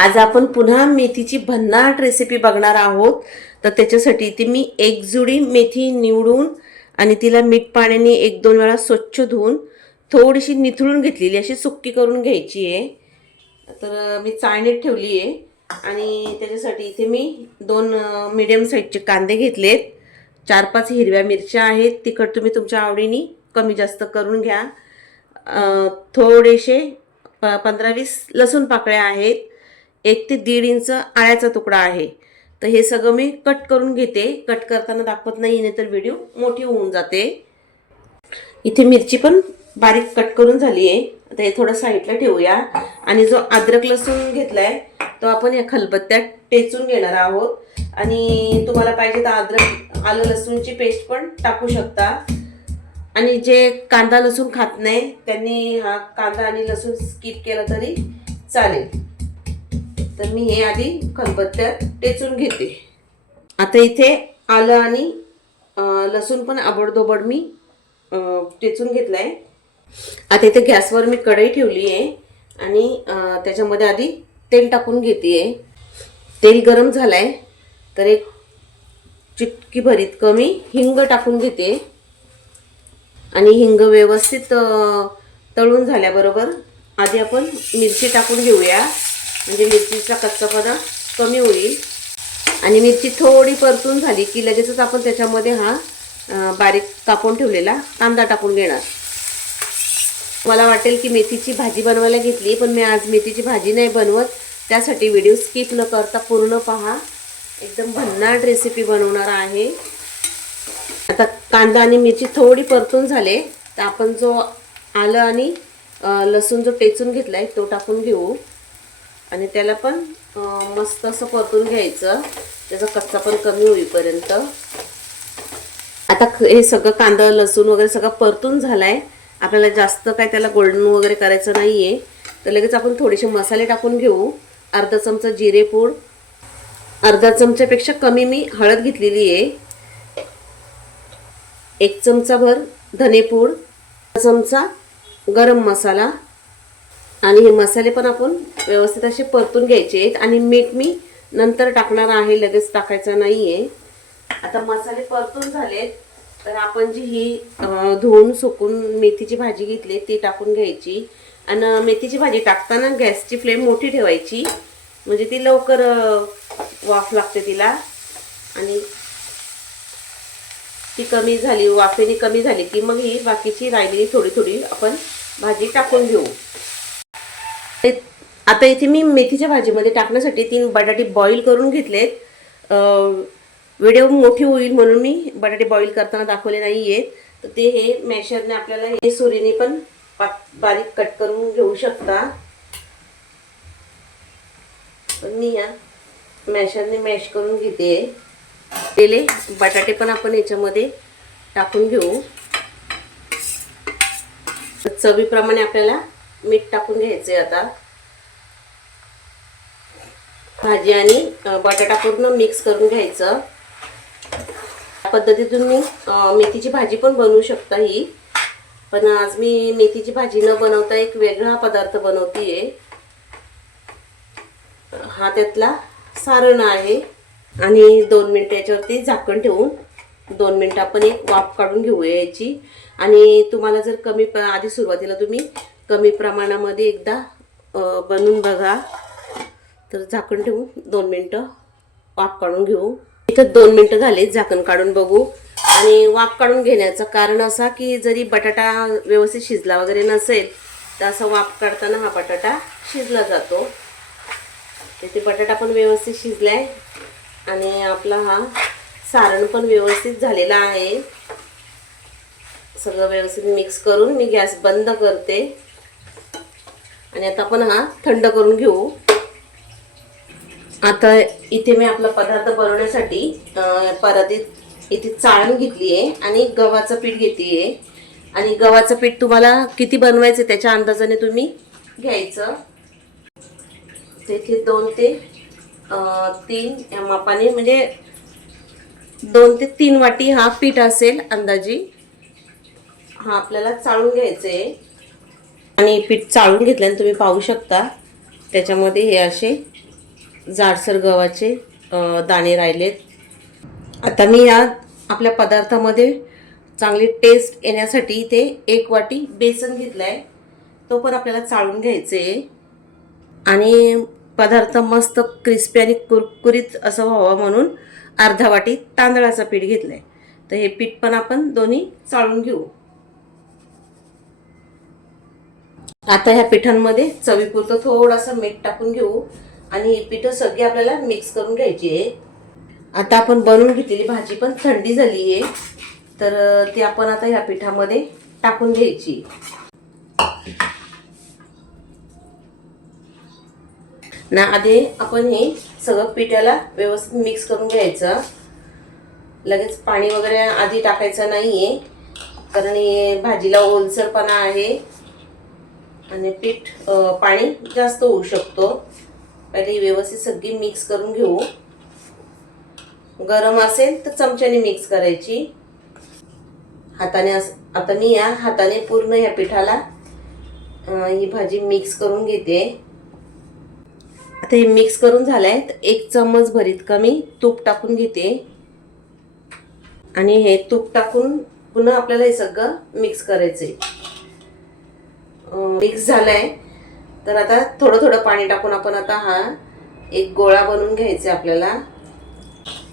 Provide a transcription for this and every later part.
आज आपण पुन्हा मेथीची भन्नाट रेसिपी बघणार आहोत। तर त्याच्यासाठी इथे मी एक जुडी मेथी निवडून आणि तिला मीठ पाण्याने एक दोन वेळा स्वच्छ धुवून थोडीशी निथळून घेतलेली, अशी सुक्की करून घ्यायची आहे। तर मी चाळणीत ठेवली आहे आणि त्याच्यासाठी इथे मी दोन मीडियम साईजचे कांदे घेतलेत, 4-5 हिरव्या मिरच्या आहेत, तिखट तुम्ही तुमच्या आवडीने कमी जास्त करून घ्या। थोडेसे 15-20 लसूण पाकळ्या आहेत, 1 ते 1.5 इंच आळ्याचा तुकडा आहे। तर हे सगळं मी कट करून घेते, कट करताना दाखवत नाही, नाहीतर व्हिडिओ मोठी होऊन जाते। इथे मिरची पण बारीक कट करून झाली आहे। आता हे थोडं साईडला ठेवूया आणि जो अद्रक लसूण घेतलाय तो आपण या खलबत्त्यात टेचून घेणार आहोत। आणि तुम्हाला पाहिजे तर अद्रक आलं लसूणची पेस्ट पण टाकू शकता। आणि जे कांदा लसूण खात नाही त्यांनी हा कांदा आणि लसूण स्किप केला तरी चालेल। तर मी हे आधी खलबत्त्यात टेचून घेते। आता इथे आलं आणि लसूण पण आबडधोबड मी टेचून घेतलाय। आता इथे गॅसवर मी कढई ठेवली आहे आणि त्याच्यामध्ये आधी तेल टाकून घेते। तेल गरम झालंय तर एक चिटकी भरीत कमी हिंग टाकून घेते आणि हिंग व्यवस्थित तळून झाल्याबरोबर आधी आपण मिरची टाकून घेऊया, म्हणजे मिरचीचा कच्चापणा कमी होईल। आणि मिरची थोडी परतून झाली की लगेचच आपण त्याच्यामध्ये हा बारीक कापून ठेवलेला कांदा टाकून घेणार। मला वाटेल की मेथीची भाजी बनवायला घेतली, पण मी आज मेथीची भाजी नाही बनवत, त्यासाठी व्हिडिओ स्किप न करता पूर्ण पहा। एकदम भन्नाट रेसिपी बनवणार आहे। आता कांदा आणि मिरची थोडी परतून झाले तर आपण जो आलं आणि लसूण जो टेचून घेतलाय तो टाकून घेऊ आणि त्याला पण मस्त असं परतून घ्यायचं, त्याचा कच्चा पण कमी होईपर्यंत। आता हे सगळं कांदा लसूण वगैरे सगळं परतून झालाय, आपल्याला जास्त काय त्याला गोल्डन वगैरे करायचं नाहीये। तर लगेच आपण थोडेसे मसाले टाकून घेऊ। अर्धा चमचा जिरे पूड, अर्धा चमच्यापेक्षा कमी मी हळद घेतलेली आहे, 1 चमचा भर धनेपूड, चमचा गरम मसाला। आणि हे मसाले पण आपण व्यवस्थित असे परतून घ्यायचे आहेत आणि मीठ मी नंतर टाकणार आहे, लगेच टाकायचं नाहीये। आता मसाले परतून झालेत तर आपण जी ही धुवून सुकून मेथीची भाजी घेतली ती टाकून घ्यायची। आणि मेथीची भाजी टाकताना गॅसची फ्लेम मोठी ठेवायची, म्हणजे ती लवकर वाफ लागते तिला। आणि ती कमी झाली, वाफेने कमी झाली की मग ही बाकीची राहिलेली थोडी थोडी आपण भाजी टाकून घेऊ। आता इथे मी मेथीच्या भाजीमध्ये टाकण्यासाठी 3 बटाटे बॉईल करून घेतलेत। व्हिडिओ मोठी होईल म्हणून मी बटाटे बॉईल करताना दाखवले नाहीये, तर ते हे मॅशरने आपल्याला हे सुरीने पण बारीक कट करून घेऊ शकता। पण मी या मॅशरने मॅश करून घेते। तेले बटाटे पण आपण याच्यामध्ये टाकून घेऊ। चवीप्रमाणे आपल्याला मीठ टाकून घ्यायचे। आता भाजी आणि बटाटा पूर्ण मिक्स करून घ्यायचं। या पद्धतीतून मी मेथीची भाजी पण बनवू शकता ही, पण आज मी मेथीची भाजी न बनवता एक वेगळा पदार्थ बनवतेय। हा त्यातला सारण आहे आणि 2 मिनिट याच्यावरती झाकण ठेवून 2 मिनिट आपण एक वाफ काढून घेऊया याची। आणि तुम्हाला जर कमी आधी सुरुवातीला तुम्ही कमी प्रमाणामध्ये एकदा बनवून बघा, तर झाकण ठेवून 2 मिनिटं वाफ काढून घेऊ। इथं 2 मिनिटं झाले, झाकण काढून बघू। आणि वाफ काढून घेण्याचं कारण असा की जरी बटाटा व्यवस्थित शिजला वगैरे नसेल तर असं वाफ काढताना हा बटाटा शिजला जातो। इथे बटाटा पण व्यवस्थित शिजलाय आणि आपला हा सारण पण व्यवस्थित झालेला आहे। सगळं व्यवस्थित मिक्स करून मी गॅस बंद करते आणि आता आपण हा थंड करून घेऊ। आता इथे मी आपला पदार्थ बनवण्यासाठी परातीत इथे चाळण घेतली आहे आणि गव्हाचं पीठ घेतलीये। आणि गव्हाचं पीठ तुम्हाला किती बनवायचं त्याच्या अंदाजाने तुम्ही घ्यायचं। इथे 2 ते 3 या मापाने, म्हणजे 2 ते 3 वाटी हा पीठ असेल अंदाजी। हा आपल्याला चाळून घ्यायचे आणि पीठ चाळून घेतल्याने तुम्ही पाहू शकता त्याच्यामध्ये हे असे जाडसर गव्हाचे दाणे राहिलेत. आता मी या आपल्या पदार्थामध्ये चांगली टेस्ट येण्यासाठी इथे 1 वाटी बेसन घेतलाय. तो पण आपल्याला चाळून घ्यायचे आहे आणि पदार्थ मस्त क्रिस्पी आणि कुरकुरीत असं व्हावं म्हणून अर्धा वाटी तांदळाचं पीठ घेतलंय. तर हे पीठ पण आपण दोन्ही चाळून घेऊ. आता ह्या पिठांमध्ये चवीपुरतं थोडंसं मीठ टाकून घेऊ आणि ही पिठं सगळी आपल्याला मिक्स करून घ्यायची आहे. आता आपण बनवून घेतलेली भाजी पण थंडी झाली आहे, तर ती आपण आता ह्या पिठामध्ये टाकून घ्यायची. ना आधी आपण हे सगळं पिठाला व्यवस्थित मिक्स करून घ्यायचं. लगेच पाणी वगैरे आधी टाकायचं नाहीये, कारण हे भाजीला ओलसरपणा आहे आणि पीठ पाणी जास्त होऊ शकतो. पहिले व्यवस्थित सगळी मिक्स करून घेऊ. गरम असेल तर चमच्याने मिक्स करायची. हाताने आता मी या हाताने पूर्ण या पिठाला ही भाजी मिक्स करून घेते. आता हे मिक्स करून झालंय तर 1 चम्मच भरीत कमी तूप टाकून घेते आणि हे तूप टाकून पुन्हा आपल्याला हे सगळं मिक्स करायचंय. मिक्स झालंय तर आता थोडं थोडं पाणी टाकून आपण आता हा एक गोळा बनवून घ्यायचा. आपल्याला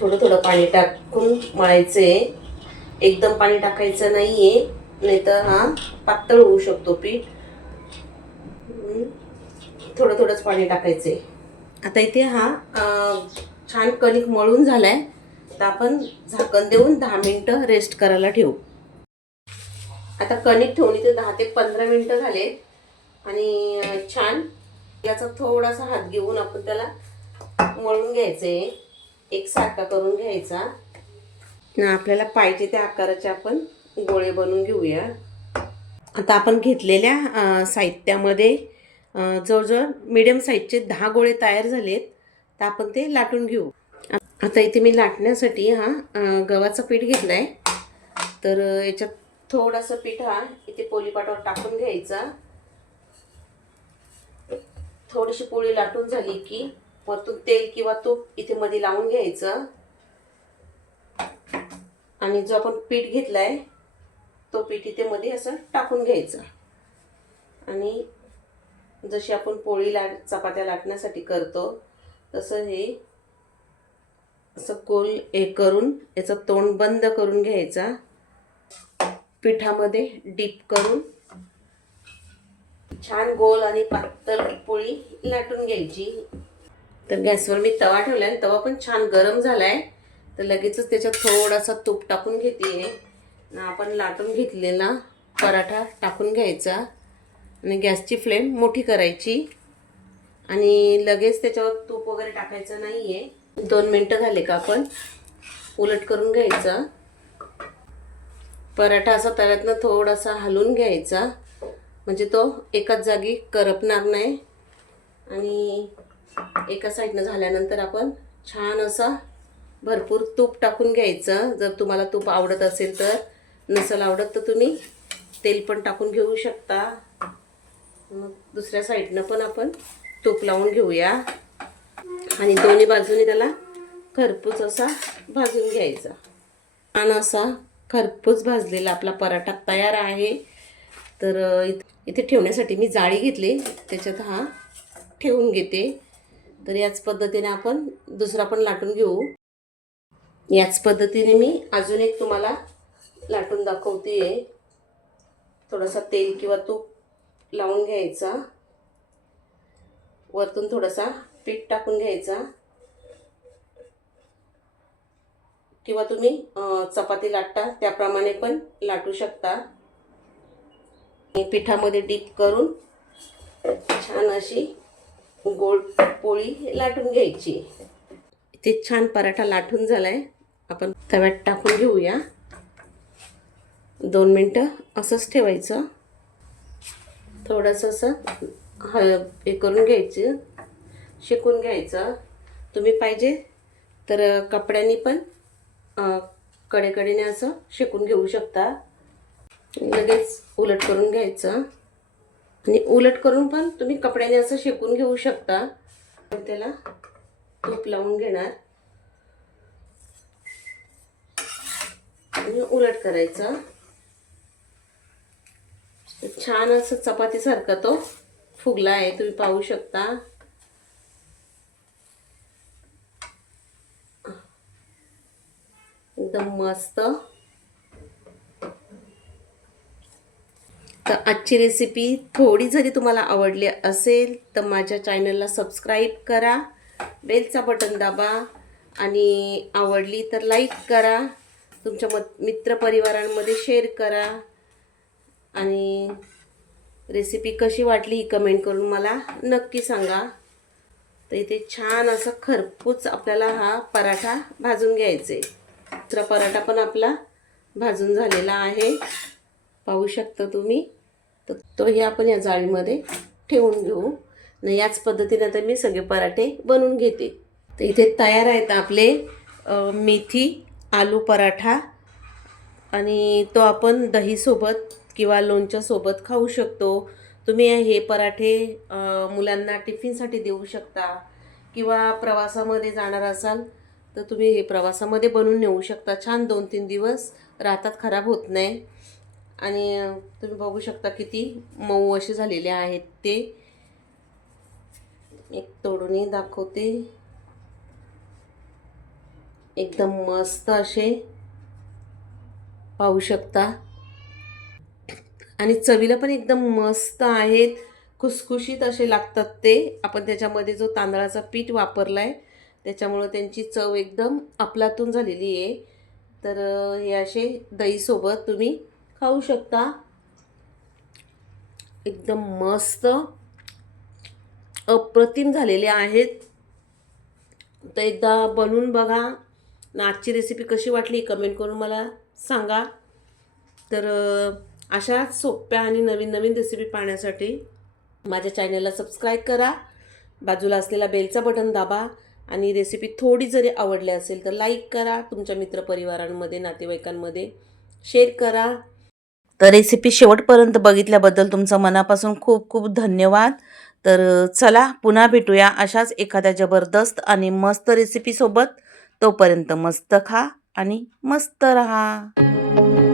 थोडं थोडं पाणी टाकून मळायचे. एकदम पाणी टाकायचं नाहीये, नाहीतर हा पातळ होऊ शकतो पीठ. थोडं थोडंच पाणी टाकायचे. आता इथे हा छान कणिक मळून झालाय, तर आपण झाकण देऊन 10 मिनिटं रेस्ट करायला ठेवू. आता कणिक ठेवली तर 10 ते 15 मिनिटं झाले आणि छान याचा थोडासा हात घेऊन आपण त्याला मळून घ्यायचे. एकसारखा करून घ्यायचा. आपल्याला पाहिजे त्या आकाराचे आपण गोळे बनवून घेऊया. आता आपण घेतलेल्या साहित्यामध्ये जवळजवळ मीडियम साईजचे 10 गोळे तयार झालेत, तर आपण ते लाटून घेऊ. आता इथे मी लाटण्यासाठी हा गव्हाचं पीठ घेतलंय. तर याच्यात थोडंसं पीठ हा इथे पोळीपाटावर टाकून घ्यायचा. थोडीशी पोळी लाटून झाली की वरतून तेल किंवा तूप इथे मध्ये लावून घ्यायचं आणि जो आपण पीठ घेतलाय तो पीठ इथे मध्ये असं टाकून घ्यायचा आणि जशी आपण पोळी चपात्या लाटण्यासाठी करतो तसं हे असं गोल एक करून याचं तोंड बंद करून घ्यायचा. पिठामध्ये डीप करून छान गोल आणि पातळ पोळी लाटून घ्यायची. तर गॅसवर मी तवा ठेवला आहे. तवा पण छान गरम झालाय, तर लगेचच त्याच्यात थोडासा तूप टाकून घेते. आपण लाटून घेतलेला पराठा टाकून घ्यायचा आणि गॅसची फ्लेम मोठी करायची आणि लगेच त्याच्यावर तूप वगैरे टाकायचं नाहीये. 2 मिनिटं झाले का आपण उलट करून घ्यायचा. पराठा असा तव्यातनं थोडासा हलवून घ्यायचा, म्हणजे तो एकाच जागी करपणार नाही. आणि एका साईडनं झाल्यानंतर आपण छान असा भरपूर तूप टाकून घ्यायचं. जर तुम्हाला तूप आवडत असेल तर, नसेल आवडत तर तुम्ही तेल पण टाकून घेऊ शकता. मग दुसऱ्या साईडनं पण आपण तूप लावून घेऊया आणि दोन्ही बाजूने त्याला खरपूस असा भाजून घ्यायचा. आणि असा खरपूस भाजलेला आपला पराठा तयार आहे. तर इथे ठेवण्यासाठी मी जाळी घेतली, त्याच्यात हा ठेवून घेते. तर याच पद्धतीने आपण दुसरा पण लाटून घेऊ. याच पद्धतीने मी अजून एक तुम्हाला लाटून दाखवते. थोडासा तेल किंवा तूप लावून घ्यायचा, वरतून थोडासा पीठ टाकून घ्यायचा किंवा तुम्ही चपाती लाटता त्याप्रमाणे पण लाटू शकता. पिठामध्ये डीप करून छान अशी गोल पोळी लाटून घ्यायची. इथे छान पराठा लाटून झालाय. आपण तव्यात टाकून घेऊया. 2 मिनिटं असंच ठेवायचं. थोडंसं असं हे करून घ्यायचं, शेकून घ्यायचं. तुम्ही पाहिजे तर कपड्याने पण कडेकडेने असं शेकून घेऊ शकता. लगेच उलट करून घ्यायचं आणि उलट करून पण तुम्ही कपड्याने असं शेकून घेऊ शकता. त्याला तूप लावून घेणार आणि उलट करायचं. छान असं चपातीसारखा तो फुगला आहे, तुम्ही पाहू शकता. एकदम मस्त. तर आजची रेसिपी थोडी जरी तुम्हाला आवडली असेल तर माझ्या चॅनलला सबस्क्राईब करा, बेलचा बटन दाबा आणि आवडली तर लाईक करा, तुमच्या मित्रपरिवारांमध्ये शेअर करा आणि रेसिपी कशी वाटली ही कमेंट करून मला नक्की सांगा. तर इथे छान असं खरपूस आपल्याला हा पराठा भाजून घ्यायचा आहे. दुसरा पराठा पण आपला भाजून झालेला आहे, पाहू शकता तुम्ही. तर तोही आपण या जाळीमध्ये ठेवून घेऊ. आणि याच पद्धतीने तर मी सगळे पराठे बनवून घेते. तर इथे तयार आहेत आपले मेथी आलू पराठा आणि तो आपण दहीसोबत किंवा लोणच्यासोबत खाऊ शकतो. तुम्ही हे पराठे मुलांना टिफिनसाठी देऊ शकता किंवा प्रवासामध्ये जाणार असाल तर तुम्ही हे प्रवासामध्ये बनवून नेऊ शकता. छान 2-3 दिवस राहतात, खराब होत नाही. आणि तुम्ही बघू शकता किती मऊ असे झालेले आहेत ते. एक तोडूनही दाखवते. एकदम मस्त असे पाहू शकता आणि चवीला पण एकदम मस्त आहेत, खुसखुशीत असे लागतात ते. आपण त्याच्यामध्ये जो तांदळाचा पीठ वापरला आहे त्याच्यामुळं त्यांची चव एकदम अफलातून झालेली आहे. तर हे असे दहीसोबत तुम्ही खाऊ शकता. एकदम मस्त अप्रतिम झालेले आहेत. तर एकदा बनवून बघा. आजची रेसिपी कशी वाटली कमेंट करून मला सांगा. तर अशा सोप्या आणि नवीन नवीन रेसिपी पाहण्यासाठी माझ्या चॅनलला सबस्क्राईब करा, बाजूला असलेला बेलचा बटन दाबा आणि रेसिपी थोडी जरी आवडली असेल तर लाईक करा, तुमच्या मित्रपरिवारांमध्ये नातेवाईकांमध्ये शेअर करा. तर रेसिपी शेवटपर्यंत बघितल्याबद्दल तुमचं मनापासून खूप खूप धन्यवाद. तर चला पुन्हा भेटूया अशाच एखाद्या जबरदस्त आणि मस्त रेसिपीसोबत. तोपर्यंत मस्त खा आणि मस्त रहा.